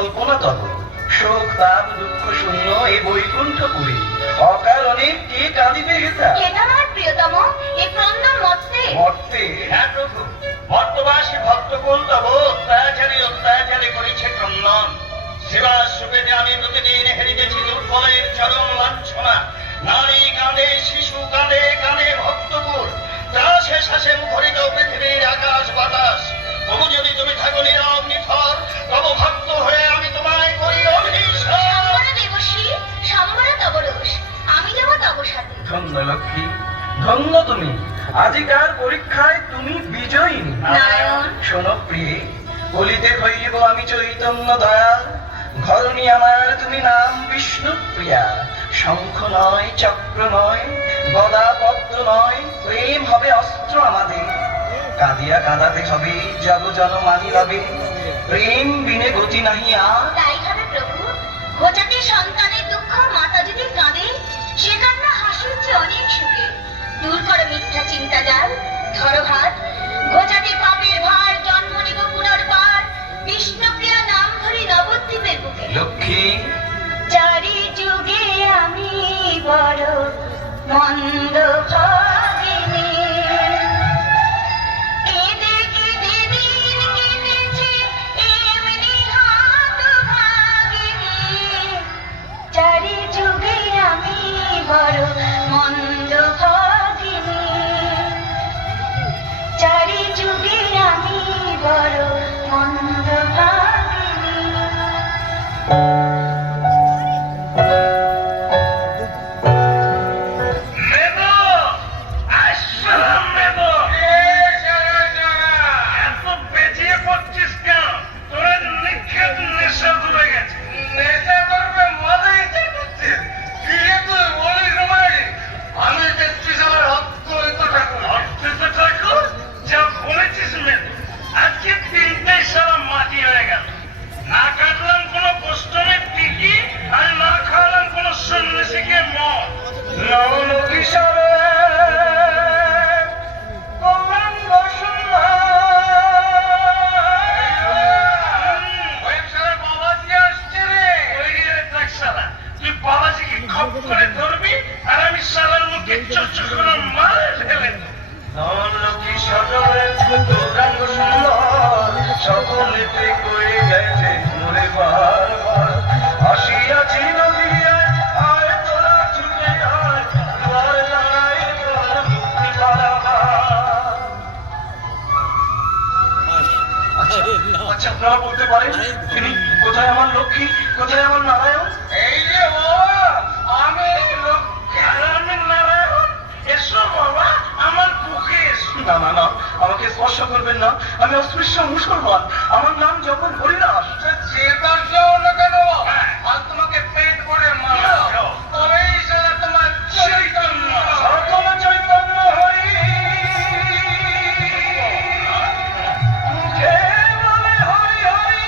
কল্পনা তব শোক তাপ দুঃখ শূন্য এ বৈকুণ্ঠপুরী অকারণে কে কাঁদিবে হেতা কেদার প্রিয়তম এ ক্রন্দন মর্তে মর্তে হ্যাঁ প্রভু মর্তবাসী ভক্তকুল তব অত্যাচারে করেছে ক্রন্দন সেবার সুখেতে আমি প্রতিদিন হেরিতেছি দুর্বলের চরম লাঞ্ছনা নারী কাঁদে শিশু কাঁদে কাঁদে ভক্তকুল ত্রাসে শ্বাসে মুখরিত পৃথিবীর আকাশ বাতাস তবু যদি তুমি থাকো নীরব নিথর তব ভক্ত হয়ে আমি তোমায় করি অভিশাপ সম্বরা দেবশ্রী সম্বরা তব রোষ আমি যাব তব সাথে ধন্য লক্ষ্মী ধন্য তুমি আজিকার পরীক্ষায় তুমি বিজয়ী নারায়ণ। শোনো প্রিয়ে বলিতে হইব আমি চৈতন্য দয়াল ধরণী আমার তুমি নাম বিষ্ণু প্রিয়া শঙ্খ নয় চক্র নয় গদা পদ্ম নয় প্রেম হবে অস্ত্র আমাদের কাঁদিয়া কাঁদাতে হবে জগ জন মানি লবে প্রেম বিনে গতি নাহি আর তাই হবে প্রভু ঘোচাতে সন্তানের দুঃখ মাতা যদি কাঁদে সে কান্না হাসি হচ্ছে অনেক সুখে দূর করে মিথ্যা চিন্তা জাল ধরো হাত ঘোচাতে পাপের ভার জন্ম নিব পুনর্বার বিষ্ণুপ্রিয়া নাম ধরি নবদ্বীপের বুকে লক্ষ্মী চারি যুগে আমি বড় মন্দ ভাগিনী কেঁদে কেঁদে দিন কেটেছে এমনি হতভাগিনী চারি যুগে আমি বড় মন্দ ভাগিনী চারি যুগে আমি বড় মন্দ ভাগিনী সকলেতে কয়ে গেছে মরে বারবার আসিয়াছি নদিয়া আয় তোরা ছুটে আয় দুয়ার লাগাই তোর মুক্তি পারাবার আচ্ছা আপনারা বলতে পারেন তিনি কোথায় আমার লক্ষ্মী কোথায় আমার নারায়ণ এই যে বাবা আমি লক্ষ্মী আমি নারায়ণ এসো বাবা আমার বুকে এসো না না না আমাকে স্পর্শ করবেন না আমি অস্পৃশ্য মুসলমান আমার নাম যখন হরিদাস যে দর্শও না কেন আর তোমাকে পেট করে মারা তবেই সেটা তোমার চৈতন্য সকল চৈতন্য হরি মুখে বলে হরি হরি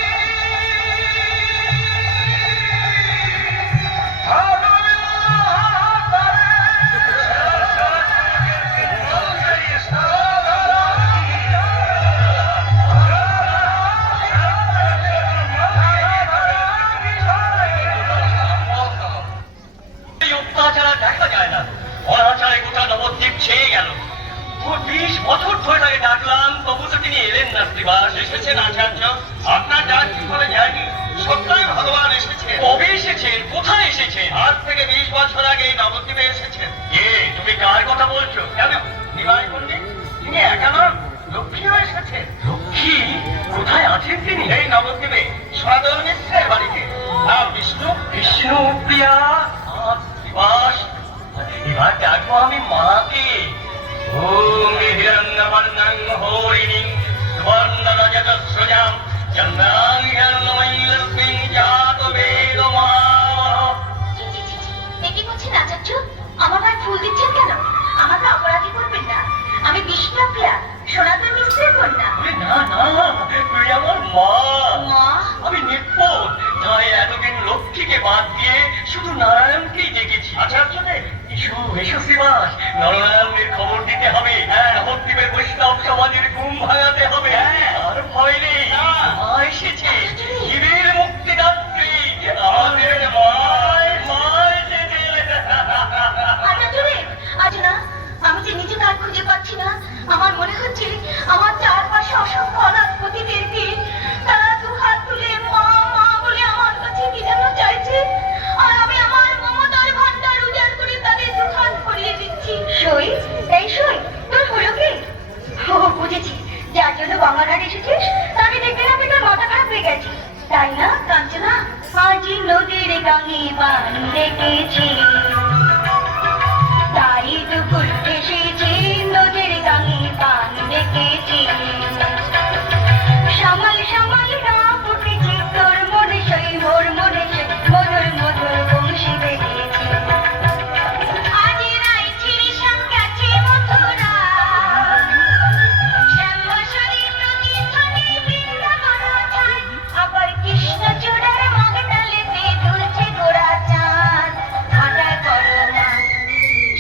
দেখা যায় না অনাচারে গোটা নবদ্বীপ ছেয়ে গেল 20 বছর ধরে তাকে ডাকলাম তবু তো তিনি এলেন না শ্রীবাস এসেছেন আচার্য আপনার ডাক কি করে যায়নি সত্যই ভগবান এসেছেন কবে এসেছেন কোথায় এসেছেন আজ থেকে 20 বছর আগে এই নবদ্বীপে এসেছেন কে তুমি কার কথা বলছো কেন নিমাই পণ্ডিত তিনি একা নন লক্ষ্মীও এসেছেন লক্ষ্মী কোথায় আছেন তিনি এই নবদ্বীপে সনাতন মিশ্রের বাড়িতে নাম বিষ্ণু বিষ্ণু প্রিয়া শ্রীবাস এবার ডাকবো আমি মাকে ওম হিরণ্যবর্ণং হরিণীং সুবর্ণরজতস্রজাম চন্দ্রাং হিরণ্যময়ীলক্ষ্মীং জাতবেদমাহ কি বলছেন আচার্য আমার ভাই ফুল দিচ্ছেন কেন আমাকে অপরাধী করবেন না আমি বিষ্ণুপ্রিয়া সনাতন মিশ্রের কন্যা না না তুই আমার মা মা আমি নির্বোধ তাই এতদিন লক্ষ্মীকে বাদ দিয়ে শুধু নারায়ণকেই দেখেছি আচার্যদের এসো এসো শ্রীবাস নরনারায়ণের খবর দিতে হবে নবদ্বীপের বৈষ্ণব সমাজের ঘুম ভাঙাতে হবে আর ভয় নেই মা এসেছে জীবের মুক্তিদাতা তাই না কাঞ্চনা? আজি নদীর গাঙে বান রেখেছি, তাই দুপুর এসেছি, নদীর গাঙে বান রেখেছি। সামাল সামাল রাম উঠেছে, তোর মনে সই মোর মনে সই, মধুর মধুর বংশী বেরিয়েছে। আজি রাইছি শ্যাম গেছে মথুরা, শ্যামবসরী নদী ধারে বৃন্দাবন ছায়, আবার কৃষ্ণচূড়ার মগডালেতে দুলছে গোড়া চাঁদ। হাঁটায় করো না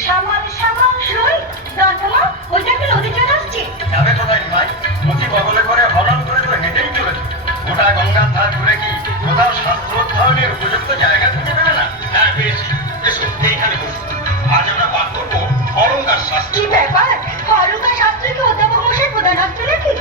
সামাল সামাল সই। দন্তমা, ওইটা একটা নদী চলে আসছে। যাবে কোথায় ভাই? মুখি বগলে করে হলন করে তো হেঁটেই চলেছে। গোটা গঙ্গার ধার ঘুরে কি কোথাও শাস্ত্র অধ্যয়নের উপযুক্ত জায়গা খুঁজে পেলে না? হ্যাঁ পেয়েছি, এসো এইখানে বসো। আজ আমরা পাঠ করবো অলঙ্কার শাস্ত্র। কি ব্যাপার? অলঙ্কার শাস্ত্রে কি অধ্যাপক মশাই প্রধানত্ব নাকি?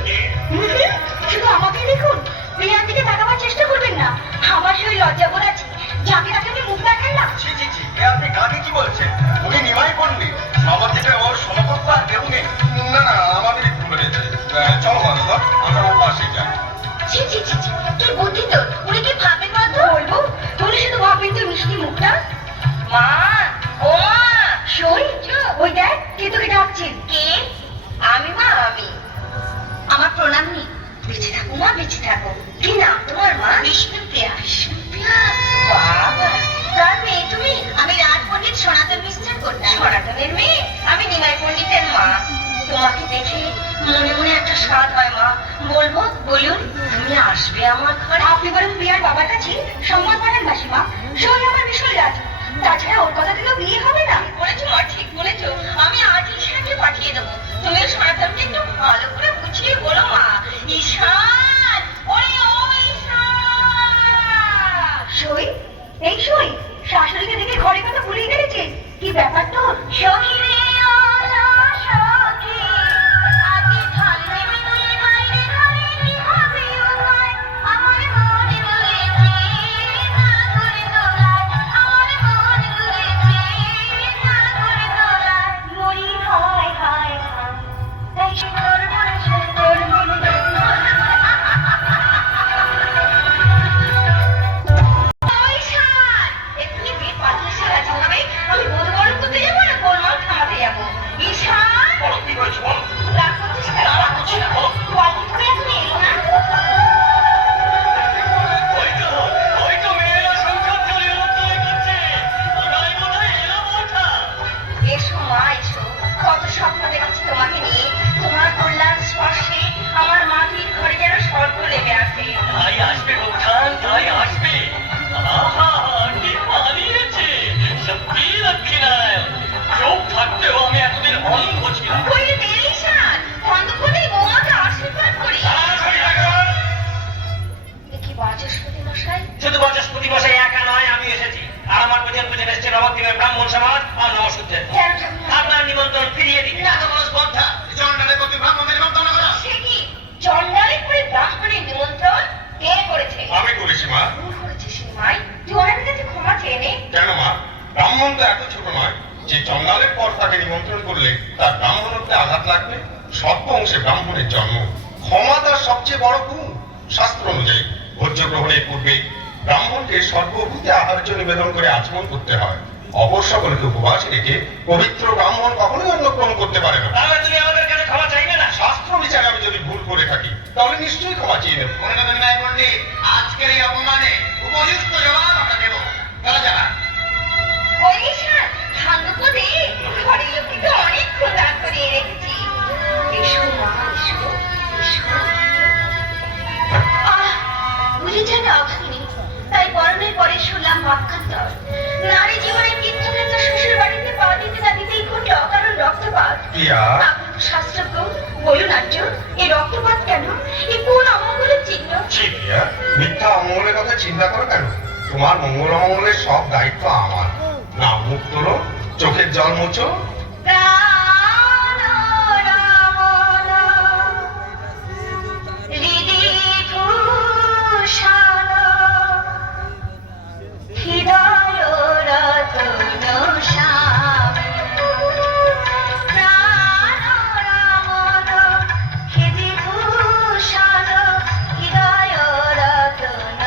শুধু আমাকে দেখুন, প্রিয়ার দিকে তাকাবার চেষ্টা করবেন না। আমার সেই লজ্জা বোধ আছে, যাকে তাকে আপনি মুখ দেখান না। ছি ছি ছি, এ আপনি কাকে কি বলছেন? উনি নিমাই পণ্ডিত, নবদ্বীপে ওর সমকক্ষ আর কেউ নেই। না না, আমাদেরই ভুল হয়েছে। চলো মাধব, আমরা ওপাশে যাই। ছি ছি ছি ছি, কি বুদ্ধি তোর! উনি কি ভাবেন বলতো? বলবো, তুমি শুধু ভাববেন তো মিষ্টি মুখটা। মা, ও মা, শোন, ওই দেখ কে তোকে ডাকছে। কে? আমি মা, আমি। আমার প্রণাম নেই। বেঁচে থাকো মা, বেঁচে থাকো। কি নাম তোমার মা? বিষ্ণুপ্রিয়া। বিষ্ণুপ্রিয়া, বাবা, তার মেয়ে তুমি? আমি রাজ পণ্ডিত সনাতন মিশ্রের কন্যা। সনাতনের মেয়ে? আমি নিমাই পণ্ডিতের মা। তোমাকে দেখে মনে মনে একটা স্বাদ হয় মা। বলবো? বলুন। তুমি আসবে আমার ঘরে? আপনি বরং প্রিয়ার বাবার কাছে সংবাদ পাঠান মাসিমা। সই আমার ভীষণ রাজ। তাছাড়া ওর কথা থেকে বিয়ে হবে না। বলেছো মা, ঠিক বলেছো। আমি আজই ঈশানকে পাঠিয়ে দেবো। তুমিও সনাতনকে একটু ভালো করে বুঝিয়ে বলো মা। ঈশান, ওরে ও ঈশান! সই? এই সই? শাশুড়িকে দেখে ঘরে কথা ভুলে গেছে। কি ব্যাপার তোর? সখী রে আলা সখী, আগে ঢালবে তুই বাইরে ঘরে, কি হবে উপায়? আমার মন দুলেছে সাগর দোলায়, আমার মন দুলেছে সাগর দোলায়। মরি হায় হায় হায়, তাই সে তোর মনে সে তোর মনে। আমি বোধগরম করতে যাবো না গোলমাল থামাতে যাবো। ঈশান, বলো, কি করেছো বলো। রাগ করছিস কেন? রাগ করছি না, বলো। কোয়ালিটি করে এখনো এলো না? ওই তো মেয়েরা সংসার চালিয়ে উন্নতি করছে। ওরাই বোধহয় এলো বোঝা। এসো মা, এসো। কত স্বপ্ন দেখেছি তোমাকে নিয়ে। তোমার কল্যাণ স্পর্শে আমার মাটির ঘরে যেন স্বর্গ লেগে আসে। তাই আসবে বৌঠান, তাই আসবে। আহা, কি মানিয়েছে। সত্যি লক্ষ্মীনারায়ণ। চোখ থাকতেও আমি এতদিন অন্ধ ছিলাম। কইলে দে ঈশান, বন্ধ করে বৌমাকে আশীর্বাদ করি। তাড়াতাড়ি রাখুন। এ কি বাচস্পতি মশাই? শুধু বাচস্পতি মশাই একা নয়, আমি এসেছি। আর আমার পেছন পেছন এসছে নবদ্বীপের ব্রাহ্মণ সমাজ আর নবসূত্রের। কেন ঠাকুমা? আপনার নিমন্ত্রণ ফিরিয়ে দিন। না তো কোনো স্পর্ধা। চন্ডালের প্রতি ব্রাহ্মণদের নিমন্ত্রণ করা। সে কি চন্ডালে করে ব্রাহ্মণের নিমন্ত্রণ কে করেছে? আমি করেছি মা। তুমি করেছিস মাই? তুই ওনার কাছে ক্ষমা চেয়ে নে। কেন মা? ব্রাহ্মণ তো এত ছোট নয় যে চন্ডালের পর তাকে নিমন্ত্রণ করলে তার ব্রাহ্মণত্বে আঘাত লাগবে। সত্য অংশে ব্রাহ্মণের জন্ম, ক্ষমা তার সবচেয়ে বড় গুণ। শাস্ত্র অনুযায়ী ভোজ্য গ্রহণের পূর্বে ব্রাহ্মণকে সর্বভূতে আহার্য নিবেদন করে আচমন করতে হয়। অপর সকলকে উপবাস রেখে পবিত্র ব্রাহ্মণ কখনোই অন্নগ্রহণ করতে পারে না। তাহলে তুমি আমাদের কাছে ক্ষমা চাইবে না? শাস্ত্র বিচারে আমি যদি ভুল করে থাকি তাহলে নিশ্চয়ই ক্ষমা চেয়ে নেব। আজকের এই অপমানে উপযুক্ত জবাব আমরা দেব। চলো যারা। ওই ঈশান, ভাগ্য দে, ঘরের লোককে অনেকক্ষণ দাঁড় করিয়ে রেখেছি। এসো মা, এসো, এসো। বুঝে যেন অভাগিনী, তাই বরণের পরে শুনলাম বাক্যান্তর। নারী জীবনে তীর্থক্ষেত্র শ্বশুর বাড়িতে পা দিতে না দিতেই ঘটল অকারণ রক্তপাত। প্রিয়া, আপনি তো শাস্ত্রজ্ঞ, বলুন আর্য, এই রক্তপাত কেন? এই কোন অমঙ্গলের চিহ্ন? ছি প্রিয়া, মিথ্যা অমঙ্গলের কথা চিন্তা করো কেন? তোমার মঙ্গল অমঙ্গলের সব দায়িত্ব আমার। না, মুখ তোলো, চোখের জল মোছো। প্রাণ রমণ, হৃদি ভূষণ, হৃদয় রতন শ্যাম। প্রাণ রমণ, হৃদি ভূষণ, হৃদয় রতন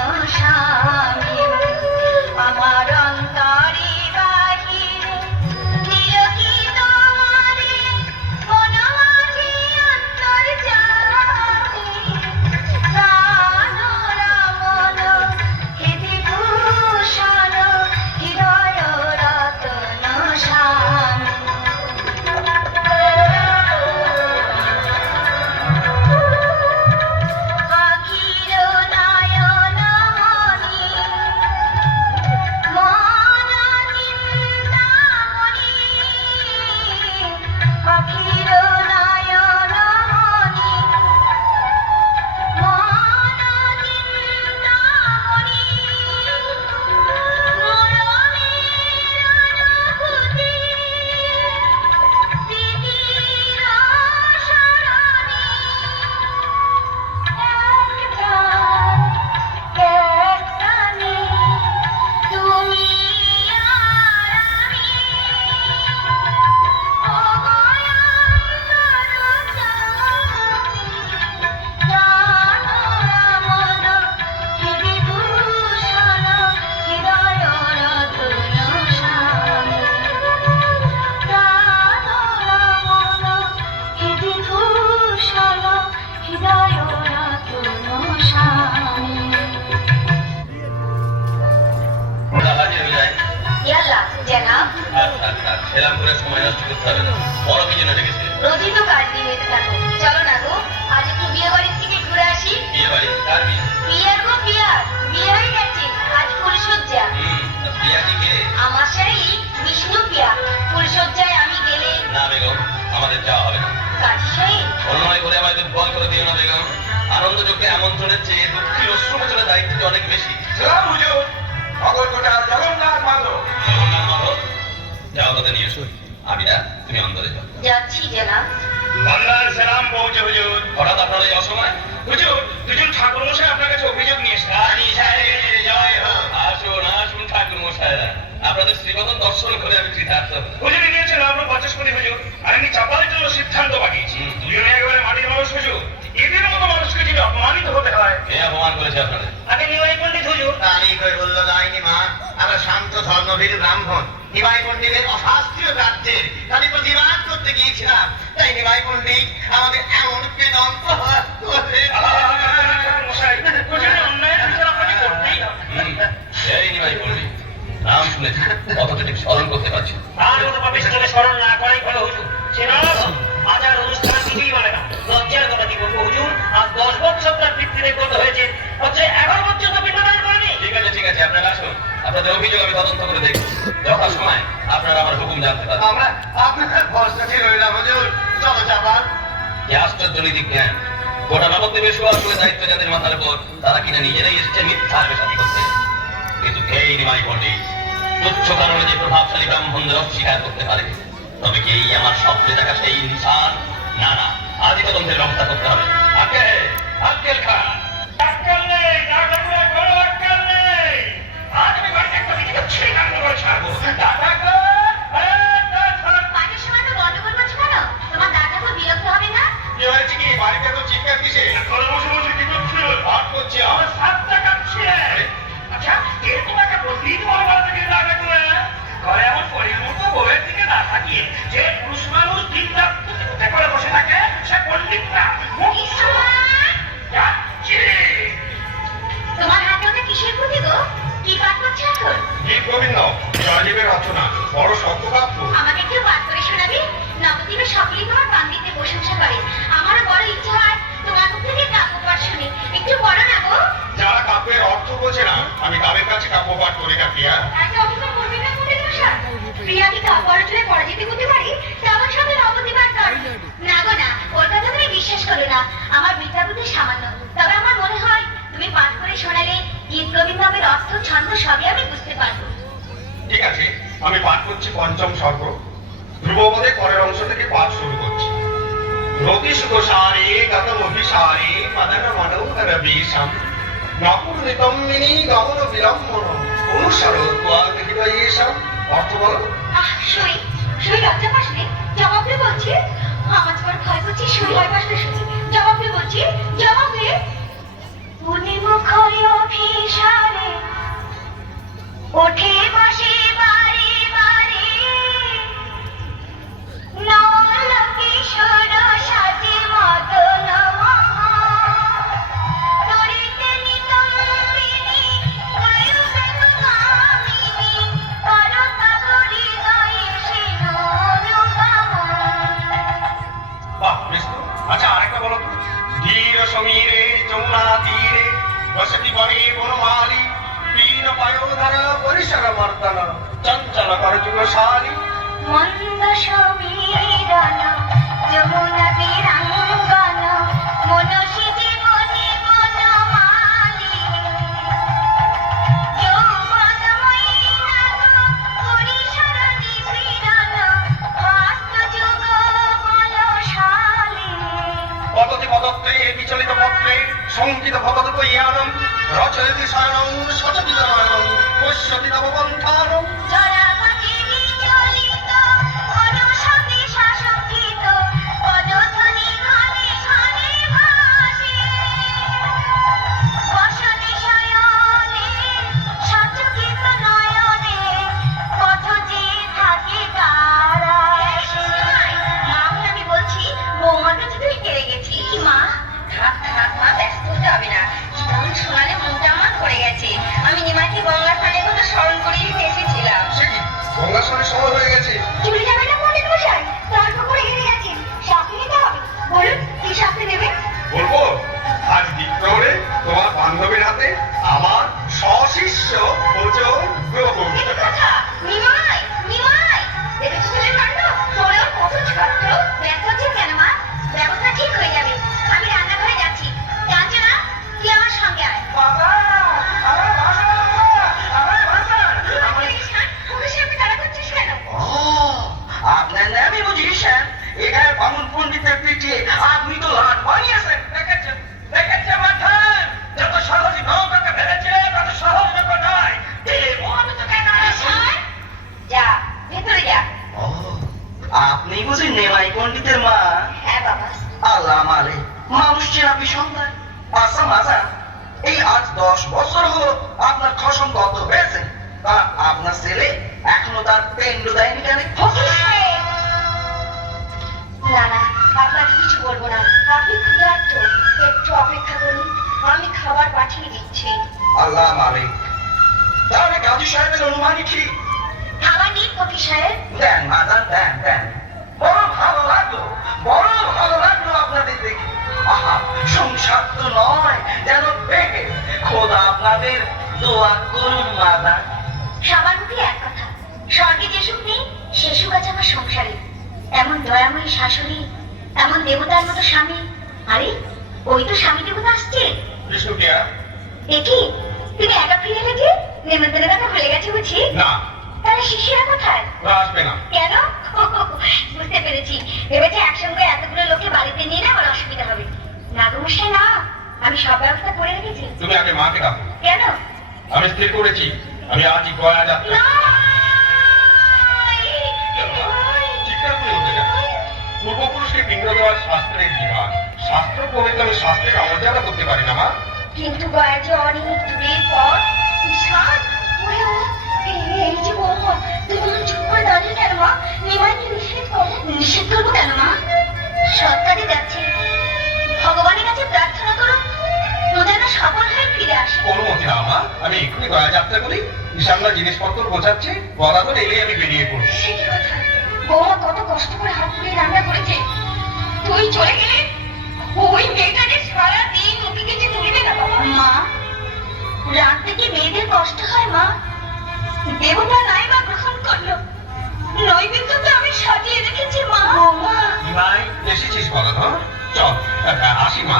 খেলাম করে সময় নষ্ট করতে হবে না। বড় কি জন্য ডেকেছে? রোজই তো কাজ দিয়ে মেতে থাকো, চলো না গো আজ একটু বিয়ে বাড়ির থেকে ঘুরে আসি। বিয়ে বাড়ি? কার বিয়ে? বিয়ার গো বিয়ার, বিয়ে হয়ে গেছে আজ ফুলসজ্জা। বিয়া কি কে? আমার সেই বিষ্ণু প্রিয়া, ফুলসজ্জায় আমি গেলে না বেগম, আমাদের যাওয়া হবে না। কাজী সাহেব অন্যায় করে আমাদের দুর্বল করে দিও না বেগম। আনন্দযোগ্যে আমন্ত্রণের চেয়ে দুঃখীর অশ্রুমোচনের দায়িত্ব অনেক বেশি। সালাম হুজুর, নগরকোটা জগন্নাথ মাধব। জগন্নাথ মাধব, যাও তাদের নিয়ে এসো। আবিদা, তুমি অন্তরে যাও। যাচ্ছি জনাব। বাংলার সালাম পৌঁছে হুজুর। হঠাৎ আপনার এই অসময়? হুজুর, দুজন ঠাকুর মশাই আপনার কাছে অভিযোগ নিয়ে এসেছেন। রানী সাহেবের জয় হোক। আসুন আসুন ঠাকুর মশাইরা, আপনাদের শ্রীবদন দর্শন করে আমি কৃতার্থ। হুজুর নিয়েছেন আমরা বাচস্পতি হুজুর, আর আমি চাপালের জন্য সিদ্ধান্ত বানিয়েছি। দুজনে একেবারে মাটির মানুষ হুজুর, এদের মতো মানুষকে যদি অপমানিত হতে হয়। কে অপমান করেছে আপনাদের? আগে নিমাই পণ্ডিত হুজুর। তারই করে বলল দাইনি মা, আমরা শান্ত ধর্মভীর ব্রাহ্মণ নিমাই পণ্ডিতের অশাস্ত্রীয় কার্যের আমি প্রতিবাদ করতে গিয়েছিলাম, তাই নিমাই পণ্ডিত আমাদের এমন পেদম মশাই, হুজুরের অন্যায়ের বিচার আপনাকে করতেই হবে। এই নিমাই পণ্ডিত, নাম শুনেছি, অথচ ঠিক স্মরণ করতে পারছি না। আর মতো পাপিষ্ঠকে স্মরণ না করাই ভালো হুজুর। আচার অনুষ্ঠান কিছুই মানে না। লজ্জার কথা কি বলবো হুজুর, আজ 10 বছর তার পিতৃ গত হয়েছে, অথচ 11 বছর তো পিণ্ডদান করেনি। ঠিক আছে, আপনারা আসুন। আপনাদের অভিযোগ আমি তদন্ত করে দেখব। যথা সময় আপনারা আমার হুকুম জানতে পারবেন। আমরা আপনার ভরসাতে রইলাম হুজুর। চলো চাপাল। কি আশ্চর্য নীতি জ্ঞান! গোটা নবদ্বীপের সুয়াসুরের দায়িত্ব যাদের মাথার উপর, তারা কিনা নিজেরাই এসেছে মিথ্যার বেশাতি করতে। কিন্তু এই নিমাই পণ্ডিত তুচ্ছ কারণে যে প্রভাবশালী ব্রাহ্মণদের অস্বীকার করতে পারে, তবে কি এই আমার স্বপ্নে দেখা সেই নিশান? না না, আদি তদন্তের ব্যবস্থা করতে হবে। আক্কেল খান, আক্কেল নেই, না করলে কোনো আক্কেল নেই। আজ আমি বাড়িতে একটা দিকে ছিঁড়াঙ্গ করে ছাড়বো। দাদা গো, পাঠের সময় তো গন্ডগোল করছো কেন? তোমার দাদা খুব বিরক্ত হবে না? কি হয়েছে কি? বাড়িতে তো চিৎকার কিসে? ঘরে বসে বসে কি করছিল? পাঠ করছি আমার 7 টাকা ছিঁড়ে। আচ্ছা, কে তোমাকে বলতেই তোমার বাড়ি থেকে দাদা করে? ঘরে এমন পরিমূর্ত বউয়ের দিকে না তাকিয়ে যে পুরুষ মানুষ দিন রাত কুতে করে বসে থাকে, সে পণ্ডিত না। যাচ্ছি। তোমার হাতে ওটা কিসের পুঁতি গো? কি পাঠ করছো এখন? এই গোবিন্দ, জয়দেবের রচনা, বড় শক্তকাব্য। আমাকে কেউ পাঠ করে শোনাবি? নবদ্বীপে সকলেই তোমার পাণ্ডিত্যে প্রশংসা করে, আমারও বড় ইচ্ছে হয় তোমার মুখ থেকে কাব্য পাঠ শুনি। একটু বলো না গো। যারা কাব্যের অর্থ বোঝে না, আমি তাদের কাছে কাব্য পাঠ করি না প্রিয়া। একটা অভিমান করবি না মনে দোষা? প্রিয়া কি কাব্য অর্জনে পরাজিত করতে পারি? তেমন সঙ্গে নবদ্বীপ আর নয়। না গো না, ওর কথা তুমি বিশ্বাস করো না। আমার বিদ্যা বুদ্ধি সামান্য, তবে আমার মনে হয় তুমি পাঠ করে শোনালে গীত গোবিন্দমের অর্থ ছন্দ সবই আমি বুঝতে পারবো। ঠিক আছে, আমি পাঠ করছি পঞ্চম সর্গ। ধ্রুবপদে পরের অংশ থেকে পাঠ শুরু করছি। রতি সুখসারে গতম অভিসারে মদন মনোহর বেশম নকুর্নিতম্মিনী গমন বিলম্বন অনুসর তোয়াল দেখিব এসব। অর্থ বলো। শুই শুই লজ্জা পাসনি? জবাব দিয়ে বলছি, আমার তোমার ভয় করছি। শুই ভয় পাসলে শুনি, জবাব দিয়ে বলছি, জবাব দিয়ে। পূর্ণিমুখ অভিসারে ওঠে বসে বারে বারে, নলকিশোর সাজে মদন তরিতে নিতম্বিনী কয়ুগত কামিনী করতা হৃদয়ে বাহ, বেশ তো। আচ্ছা, আরেকটা বলো তো। ধীর সমীরে যমুনা তীরে বসতি বনে বনমালী পীন পায়োধর পরিসর মর্দন চঞ্চল করযুগশালী। মন্দ সমীরণ যমুনা তীরাঙ্গন মনসী জীবনে বনমালী, যৌবনময়ী নাগ পরিসর নিপীড়ন হস্ত যুগ বলশালী। পদতি পদত্রে বিচলিত পত্রে সংকিত ভগত কইয়ানম রচয়তি শয়নং সচকিত নয়নং পশ্যতি তব পন্থানম। জরাপতি বিচলিত অনুষঙ্গে শাসকিত পদধ্বনি ঘনে ঘনে ভাসে, বসনে শয়নে সচকিত নয়নে পথ যে থাকে তারা। মা, আমি বলছি বৌমার কাছে তুই কেড়ে গেছি। মা থাক থাক মা, ব্যস্ত হতে হবে না। কেমন শোনালে মনটা আমার পড়ে গেছে। আমি নিমাইকে গঙ্গা স্নানের কথা স্মরণ করিয়ে দিতে এসেছিলাম। সে কি? গঙ্গাসনের সময় হয়ে গেছে। চলে যাবে না পণ্ডিত মশাই? তর্ক করে হেরে গেছেন, শাস্তি নিতে হবে। বলুন কি শাস্তি নেবেন? বলবো, আজ বিপ্রহরে তোমার বান্ধবীর হাতে আমার সশিষ্য ভোজন গ্রহণ। কিন্তু কথা, নিমাই, নিমাই, দেখেছো ছেলের কাণ্ড? তোরেও কত ছাত্র, ব্যস্ত হচ্ছেন কেন মা? ব্যবস্থা ঠিক হয়ে যাবে। আমি রান্নাঘরে যাচ্ছি। কাঞ্চনা, তুই আমার সঙ্গে আয়। ওকে সামনে তাড়া করছিস কেন? আপনার নামই বুঝি স্যার, এখানে বামুন পণ্ডিতের পিটিয়ে আপনি তো লাট বানিয়েছেন। দেখেছেন মাথান, যত সহজ নৌকাকে ভেবেছে তত সহজ নৌকা নয়। আমি তো কেন আয়, যা, ভেতরে যা। আপনি বুঝি নেমাই পণ্ডিতের মা? হ্যাঁ বাবা। আল্লাহ মালে, মানুষ চেনা সন্তান। আচ্ছা মাজা, এই আজ 10 বছর হলো আপনার খসম গত হয়েছে, তা আপনার ছেলে এখনো তার পেন্ডু দেয়নি কেন? না না, আপনাকে কিছু বলবো না। আপনি ক্ষুধার্ত, একটু অপেক্ষা করুন, আমি খাবার পাঠিয়ে দিচ্ছি। আল্লাহ মালিক, তাহলে গাজী সাহেবের অনুমানই ঠিক। খাবার নিন ফকির সাহেব। দেন মাদার, দেন দেন। বড় ভালো লাগলো, বড় ভালো লাগলো আপনাদের দেখে। আহা, সংসার তো নয় যেন পেটে। খোদা আপনাদের দোয়া করুন মাদার। সবার মুখে এক কথা, স্বর্গে যে সুখ নেই সে সুখ আছে আমার সংসারে। এমন দয়াময়ী শাশুড়ি, এমন দেবতার মতো স্বামী। আরে ওই তো স্বামী দেবতা আসছে। বিষ্ণুপ্রিয়া, দেখি তুমি একা ফিরে এলে যে? নেমন্তন্নের কথা ভুলে গেছে বুঝি? না, তাহলে শিষ্যরা কোথায়? ওরা আসবে না। কেন? বুঝতে পেরেছি, ভেবেছে একসঙ্গে এতগুলো লোকে বাড়িতে নিয়ে না আমার অসুবিধা হবে। না গো মশাই না, আমি সব ব্যবস্থা করে রেখেছি। তুমি আগে মাকে ডাকো। কেন? আমি স্থির করেছি, আমি আজই গয়া যাত্রা। চিৎকার করে উঠে গেল। পূর্বপুরুষকে পিণ্ড দেওয়ার শাস্ত্রের বিধান। শাস্ত্র প্রণীত আমি শাস্ত্রের অমর্যাদা করতে পারি না মা। কিন্তু গয়া যে অনেক দূরের পর। ঈশান, ওরে ও, এই যে বৌমা, তুমি চুপ করে দাঁড়িয়ে কেন মা? নিমাইকে নিষেধ করবো। নিষেধ করবো কেন মা? সৎ কাজে যাচ্ছে, ভগবানের কাছে প্রার্থনা করো ও যেন সফল হয়ে ফিরে আসে। কোনো মতে না মা, আমি এক্ষুনি গয়া যাত্রা করি। ঈশানরা জিনিসপত্র গোছাচ্ছে, গলা ধরে এলেই আমি বেরিয়ে পড়বো। সে কি কথা? বৌমা কত কষ্ট করে হাত পুড়িয়ে রান্না করেছে, তুই চলে গেলে ওই মেয়েটাকে সারা দিন ওকে কিছু তুলবে না বাবা। মা, রাতে কি মেয়েদের কষ্ট হয় মা? দেবতা নাই বা গ্রহণ করলো, নৈবেদ্য তো আমি সাজিয়ে রেখেছি মা। বৌমা, ভাই এসেছিস বলো তো? চল, আসি মা।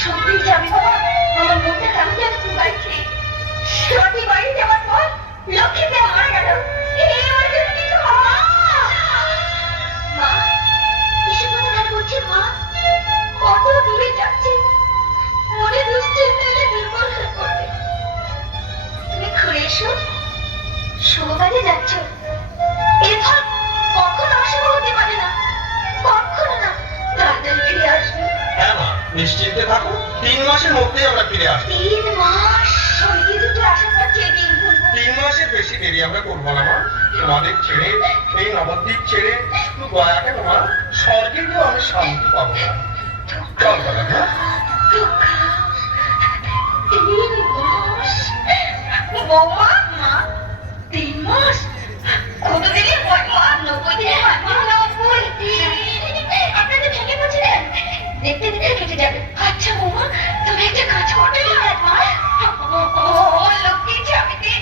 সত্যি যাবি বাবা? আমার মনটা কেমন যেন কুবাইছে। সতী বাড়ি যাওয়ার পর লক্ষ্মীতে মারা গেল, এবার যেন কিছু মা, এসব কথা কেন বলছিস মা? কত দূরে যাচ্ছে, মনে দুশ্চিন্তায় দুর্বল হয়ে পড়বে। তুমি ঘুরে এসো, শুভ কাজে যাচ্ছ, এরপর কখনো অশুভ হতে পারে না, কখনো না। তাড়াতাড়ি ফিরে আসবে। হ্যাঁ মা, নিশ্চিন্তে থাকো, 3 মাসের মধ্যেই আমরা ফিরে আসবো। 3 মাস? স্বর্গে দুটো আশা পাচ্ছি এই দিন গুনবো। 3 মাসের বেশি দেরি আমরা করবো না মা। তোমাদের ছেড়ে, এই নবদ্বীপ ছেড়ে শুধু গয়াকে না মা, স্বর্গে গিয়েও আমি শান্তি পাবো না। চল বাবা, হ্যাঁ? 3 মাস? বৌমা, মা, 3 মাস? কত দিনে হয় মা? 90 দিনে হয় মা? 90 দিন? আপনাদের ভেঙে পড়ছিলেন? দেখতে দেখতে কেটে যাবে। আচ্ছা বৌমা, তুমি একটা কাজ করতে পারো মা। ও লক্ষ্মী চাবিতে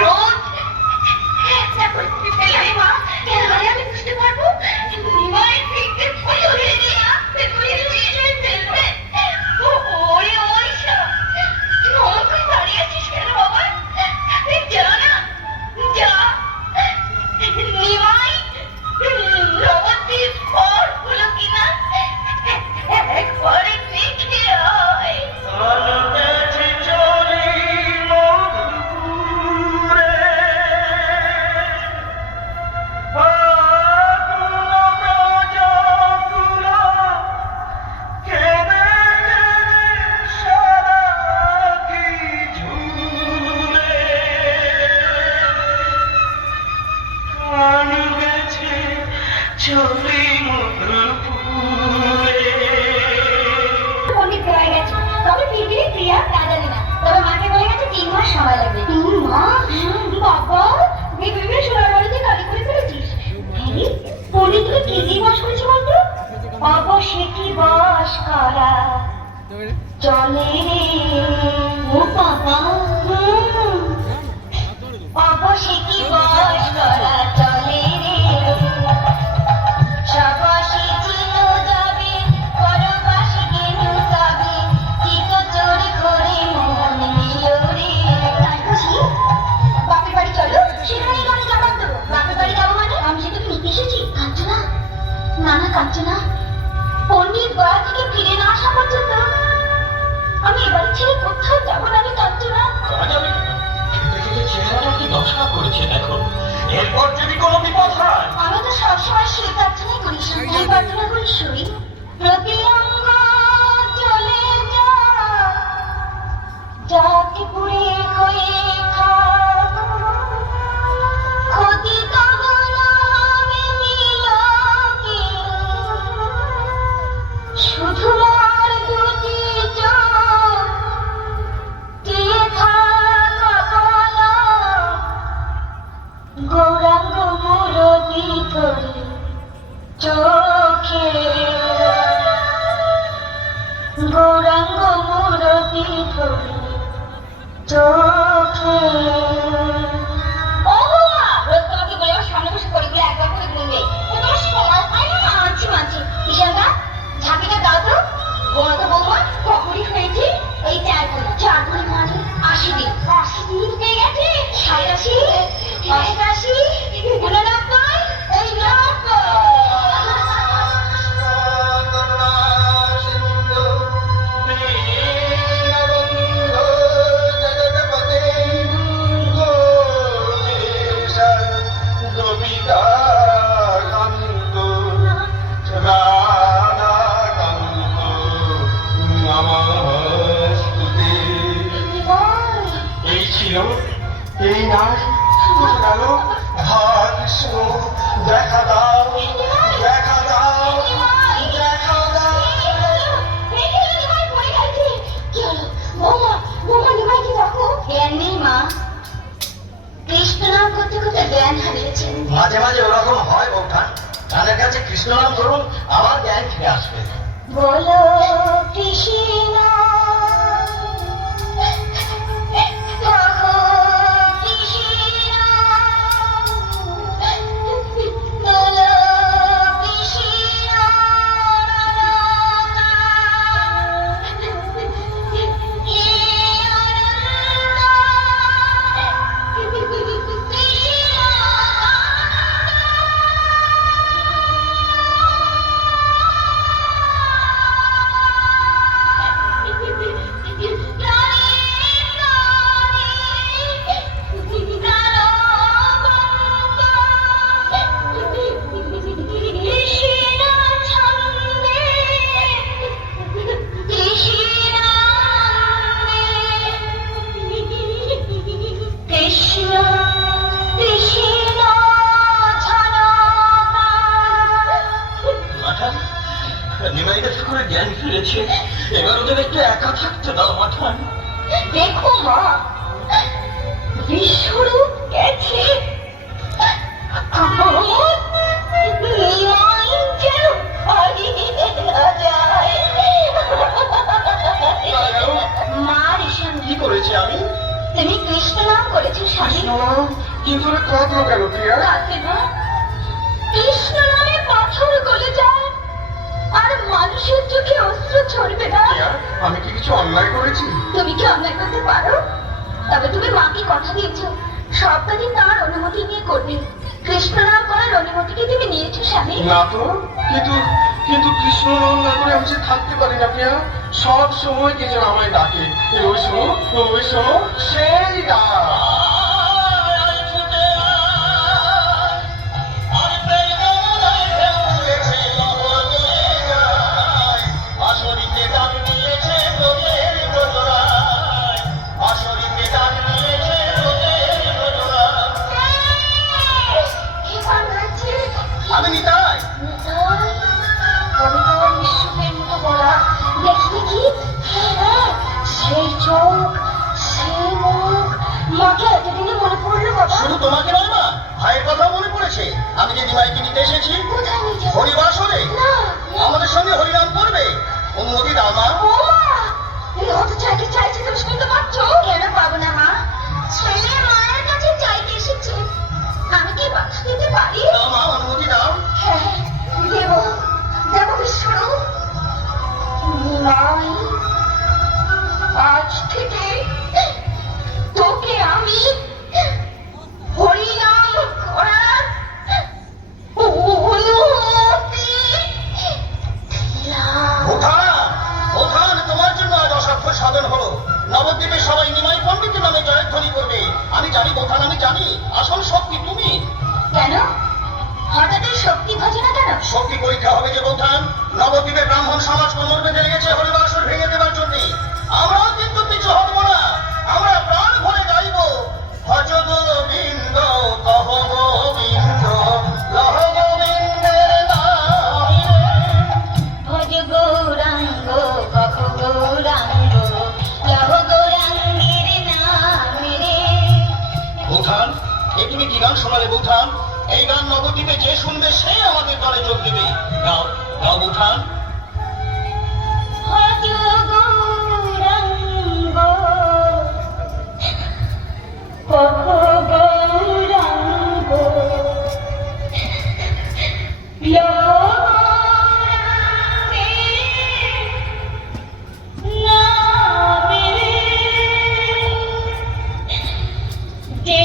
রোজ একটা করে তুমি ফেলে মা, তাহলে আমি বুঝতে পারবো নিমাই ফিরতে ভুল হয়েছে মা। তুমি ফিরে ফেলবে। ওরে ওই সব তুমি অমন করে দাঁড়িয়ে আছিস কেন বাবা? যা না, যা। নিমাই নবদ্বীপ পর হলো কিনা একবারে দেখে আয়। পণ্ডিত হয়ে গেছে, তবে ফিরবি প্রিয়া, তা জানি না। তবে মাকে বলে গেছে 3 মাস সময় লাগবে। 3 মাস? বাবা, পণ্ডিতকে কি কি বাস করেছে বলতো? অবশ্যই কি বাস করা চলে রে ও বাবা। অবশ্যই কি বাস করা চলে রে সবাসী চিনো যাবে পরবাসী কেন যাবে ঠিক জোর করে মন নিও রে। তাই বুঝি বাপের বাড়ি চলো, সেখানে গানে জবাব দেবো। বাপের বাড়ি যাবো মানে আমি যে তোকে নিতে এসেছি। কাঁদছো না? না না কাঁদছো না। পণ্ডিত গয়া থেকে ফিরে না আসা পর্যন্ত আমি এবারে ছেড়ে কোথাও যাবো না। আমি কাঁদছো না? যাবে কেন? খেতে খেতে চেহারাটা কি দশা করেছে দেখো। এরপর যদি কোনো বিপদ হয়, আমি তো সবসময় সেই প্রার্থনাই করি, সেই প্রার্থনা করি শুই প্রতি অঙ্গ চলে যা যাতে পুড়ে হয়ে থাক ক্ষতি কামনা আমি মিলাকে শুধু আর দুটি চোখ দিয়ে থাক বলা গৌরাঙ্গ মুরতি করে চোখে গৌরাঙ্গ মুরতি করে চোখে। ও বাবা, রোজ তোমাকে বলে আমার সামনে বসে করে গিয়ে একবার করে ঘুমবে, তোমার সময় পাই না। মানছি মানছি। বিশালদা ঝাঁপিটা দাও তো। বলো তো বৌমা কখনই হয়েছে? এই 4 ভরি মানে 80 দিন। 80 দিন হয়ে গেছে? 87, 88, 89, এই 90। এই ছিল, এই নাই, বুঝে গেল। হা কৃষ্ণ, দেখা দাও, দেখা দাও, দেখা দাও। কৃষ্ণ নাম করতে করতে জ্ঞান হারিয়েছেন। মাঝে মাঝে ওরকম হয় বৌঠান। তাদের কাছে কৃষ্ণ নাম ধরুন, আবার জ্ঞান ফিরে আসবে। বলো কৃষ্ণ নিমাইদাস করে জ্ঞান ফিরেছে। এবার ওদের একটু একা থাকতে দাও মাঠান। দেখো মা, বিশ্বরূপ গেছে। নিমাই যেন হারিয়ে না যায়। মা ঋষণ কি করেছি আমি? তুমি কৃষ্ণ নাম করেছো স্বামী। কিন্তু কাঁদলো কেন প্রিয়া? কাঁদবে না? কৃষ্ণ নামে পাথর গলে যায় আর মানুষের চোখে অস্ত্র ছড়বে না। প্রিয়া, আমি কি কিছু অন্যায় করেছি? তুমি কি অন্যায় করতে পারো? তবে তুমি মাকে কথা দিয়েছো সব কাজই তার অনুমতি নিয়ে করবে। কৃষ্ণ নাম করার অনুমতি কি তুমি নিয়েছো স্বামী? না তো। কিন্তু কিন্তু কৃষ্ণ নাম না করে আমি যে থাকতে পারি না প্রিয়া। সব সময় কে যেন আমায় ডাকে। ওই শোনো, সেই ডাক। আমি নিতাই। সেই চোখ, সেই মুখ, মাকে এতদিনে মনে পড়লো বাবা। শুধু তোমাকে নয় মা, ভাইয়ের কথা মনে পড়ে করেছে? আমি যে নিমাইকে নিতে এসেছি কোথায় নিয়ে যাবো? হরিবাসরে না, আমাদের সঙ্গে হরিনাম করবে। অনুমতি দাও মা। ও মা, এই হতে চাইতে চাইছে তুমি শুনতে পাচ্ছ? কেন পাবো না মা? ছেলে মায়ের কাছে চাইতে এসেছে, আমি কি বাধা দিতে পারি? দাও মা, অনুমতি দাও। হ্যাঁ, দেবো দেবো বিষ্ণু। নিমাই, আজ থেকে তোকে আমি হরিনাম করার অনুমতি দিলাম। ওঠান, তোমার জন্য আজ অসাধ্য সাধন হলো। নবদ্বীপে সবাই নিমাই পণ্ডিতের নামে জয়ধ্বনি করবে। আমি জানি বোঠান, আমি জানি আসল শক্তি তুমি। কেন হঠাৎ এই শক্তি ভজনা কেন? শক্তি পরীক্ষা হবে যে বোঠান। নবদ্বীপে ব্রাহ্মণ সমাজ কোমর বেঁধে লেগেছে হরিবাসর ভেঙে দেবার জন্য। আমরাও কিন্তু পিছু হটবো না। আমরা প্রাণ ভরে গাইব, ভজ গোবিন্দ কহ গোবিন্দ লহ গোবিন্দের নামে। ভজ গৌরাঙ্গ কহ গৌরাঙ্গ লহ গৌরাঙ্গের নামে রে। বৌঠান, এ তুমি কি গান শোনালে বৌঠান? এই গান নবদ্বীপে যে শুনবে সে আমাদের দলে যোগ দেবে। গাও গাও বৌঠান। ভজ গৌরাঙ্গ কহ গৌরাঙ্গ লহ গৌরাঙ্গের নামে রে। যে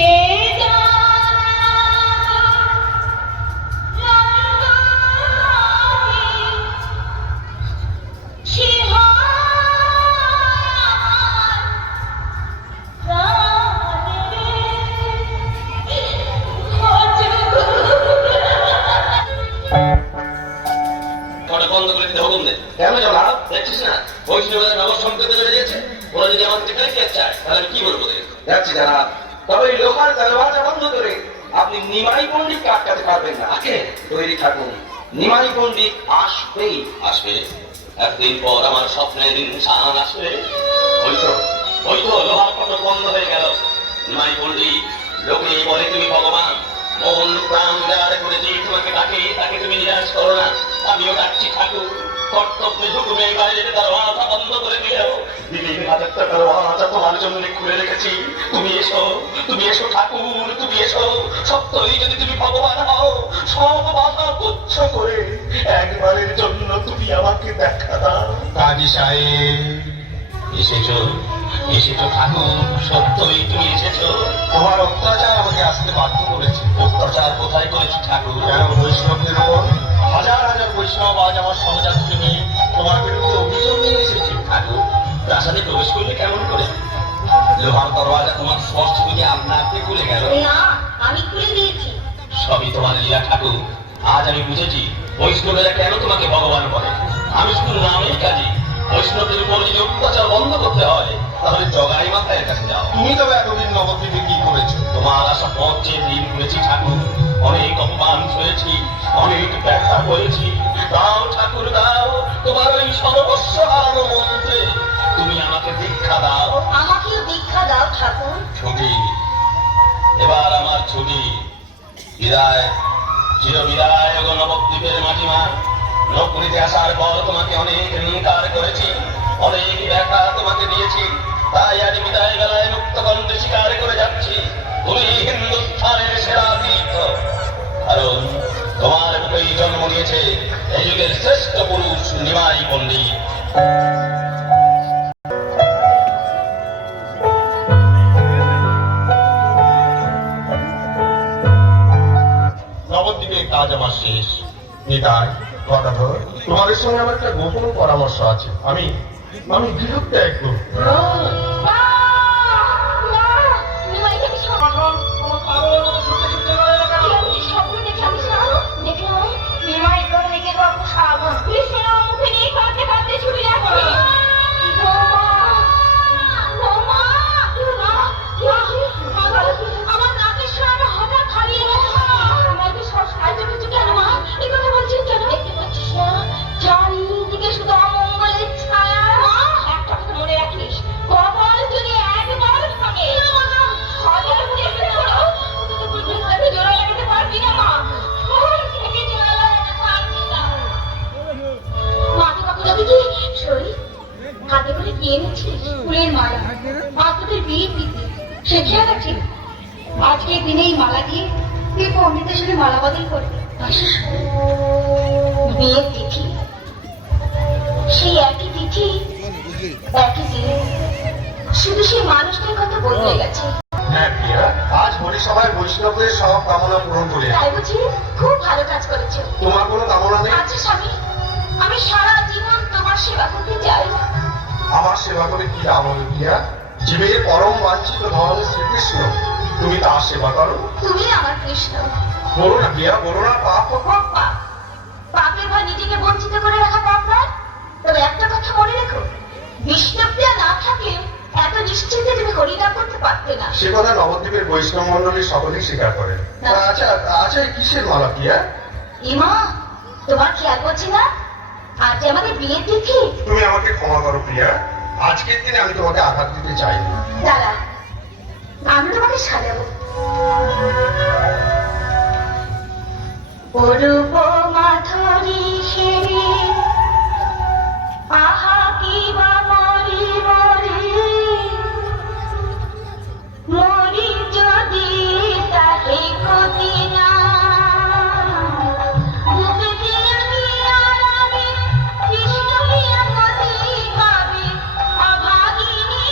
পরে বন্ধ করে দিতে হুকুম দে। কেন জনাব? দেখছিস না বৈষ্ণবের নগর সম্পর্কে বেড়ে গেছে। ওরা যদি আমার থেকে ক্যাচ চায় তাহলে আমি কি বলবো দেখে? যাচ্ছি জানাব, তবে এই লোকাল দরওয়াজা বন্ধ করে আপনি নিমাই পণ্ডিতকে আটকাতে পারবেন না। আগে তৈরি থাকুন, নিমাই পণ্ডিত আসবেই। আসবে একদিন পর আমার স্বপ্নের ইনসান আসবে। ওই তো লোহার ফটক বন্ধ হয়ে গেল। নিমাই পণ্ডিত লোকে বলে তুমি ভগবান, মন প্রাণ উজাড় করে যে তোমাকে ডাকে তাকে তুমি নিরাশ করো না। আমিও ডাকছি ঠাকুর, কর্তব্যে হুকুমে বাইরে দরওয়াজা বন্ধ করে দিলেও 2000 দরওয়াজা তোমার জন্য খুলে রেখেছি। তুমি এসো ঠাকুর, তুমি এসো। সত্যই যদি তুমি ভগবান হও, সব বাধা তুচ্ছ করে একবারের জন্য তুমি আমাকে দেখা দাও। কাজী সাহেব, এসেছো ঠাকুর, সত্যই তুমি এসেছো। তোমার অত্যাচার আমাকে আসতে বাধ্য করেছে। অত্যাচার কোথায় করেছি ঠাকুর? কেন বৈষ্ণবদের উপর? হাজার হাজার বৈষ্ণব আজ আমার সহযাত্রী নিয়ে তোমার বিরুদ্ধে অভিযোগ নিয়ে এসেছে ঠাকুর। প্রাসাদে প্রবেশ করলে কেমন করে? লোহার দরওয়াজা তোমার স্পষ্ট বুঝে আপনাকে খুলে গেল। না, আমি খুলে দিয়েছি। সবই তোমার লীলা ঠাকুর। আজ আমি বুঝেছি বৈষ্ণবেরা কেন তোমাকে ভগবান বলে। আমি শুধু নামেই কাজী। বৈষ্ণবদের উপর যদি অত্যাচার বন্ধ করতে হয় তাহলে জগাই মাথায় কাছে যাও। তুমি তবে এতদিন নবদ্বীপে কি করেছো? তোমার আশা পথ চেয়ে দিন ঘুরেছি ঠাকুর। অনেক অপমান সয়েছি, অনেক ব্যথা হয়েছি। দাও ঠাকুর দাও, তোমার ওই সর্বস্ব হারানো মন্ত্রে তুমি আমাকে দীক্ষা দাও। আমাকেও দীক্ষা দাও ঠাকুর। ছুটি, এবার আমার ছুটি। বিদায়, চির বিদায় গো নবদ্বীপের মাটিমা। নগরীতে আসার পর তোমাকে অনেক ঋণকার করেছি, অনেক ব্যথা তোমাকে দিয়েছি। তাই আজ বিদায় বেলায় মুক্ত কণ্ঠে স্বীকার করে যাচ্ছি, তুমি হিন্দুস্থানের সেরা তীর্থ। কারণ তোমার বুকেই জন্ম নিয়েছে এই যুগের শ্রেষ্ঠ পুরুষ নিমাই পণ্ডিত। নবদ্বীপে কাজ আমার শেষ। নিতাই, গদাধর, তোমাদের সঙ্গে আমার একটা গোপন পরামর্শ আছে। আমি গৃহত্যাগ করব। আমার নাকের সারা হঠাৎ হারিয়ে গেছে। আমাকে সব সাহায্য করছো কেন মা? এই কথা বলছেন কেন? দেখতে পাচ্ছিস না চারিদিকে শুধু অমঙ্গলের ছায়া। একটা কথা মনে রাখিস, কপাল যদি একবার ভাঙে হাজার চেষ্টা করো জোড়া লাগাতে পারবি না মা। এনেছিস ফুলের মালা মা তোদের বিয়ে দিতে সে খেয়াল আছে আজকের দিনে এই মালা দিয়ে তুই পণ্ডিতের সাথে মালা বদল করবি বিয়ের তিথি সেই একই তিথি একই দিনে শুধু সেই মানুষটার কথা বদলে গেছে। হ্যাঁ প্রিয়া, আজ হরিসভায় বৈষ্ণবদের সব কামনা পূরণ করে তাই বুঝি খুব ভালো কাজ করেছো। তোমার কোনো কামনা নেই? আচ্ছা স্বামী, আমি সারা জীবন তোমার সেবা করতে চাই। আমার সেবা করে কি লাভ হবে প্রিয়া? জীবের পরম বাঞ্ছিত ধন শ্রীকৃষ্ণ, তুমি তার সেবা করো। তুমি আমার কৃষ্ণ। বলো না প্রিয়া, বলো না পাপ। খুব পাপ, পাপের ভয় নিজেকে বঞ্চিত করে রাখা পাপ নয়। তবে একটা কথা মনে রেখো, বিষ্ণুপ্রিয়া না থাকলে এত নিশ্চিন্তে তুমি হরিনাম করতে পারতে না। সে কথা নবদ্বীপের বৈষ্ণব মন্ডলী সকলেই স্বীকার করে। আচ্ছা আচ্ছা, এই কিসের মালা প্রিয়া? ইমা, তোমার খেয়াল করছি না আজ যে আমাদের বিয়ের তিথি? তুমি আমাকে ক্ষমা করো প্রিয়া, আজকের দিনে আমি তোমাকে আঘাত দিতে চাইনি। দাঁড়া, আমি তোমাকে সাজাবো। অরূপ মাধুরী সেরে আহা কি বা মরি মরি মরি যদি তাহে ক্ষতি না বুকে দিয়ে আমি আরামে কৃষ্ণ প্রিয়া গতি গাবে অভাগিনী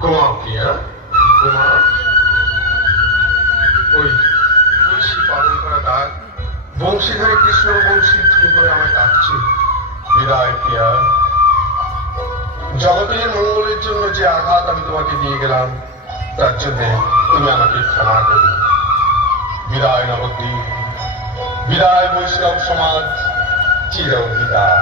ক্ষমা প্রিয়া, ক্ষমা। ওই বংশী পালন করা ডাক বংশীধরে কৃষ্ণ বংশী ধরে করে আমায় ডাকছে। বিদায় প্রিয়া, জগতের মঙ্গলের জন্য যে আঘাত আমি তোমাকে দিয়ে গেলাম তার জন্য তুমি আমাকে ক্ষমা করো। বিদায় নবদ্বীপ, বিদায় বৈষ্ণব সমাজ, চির বিদায়।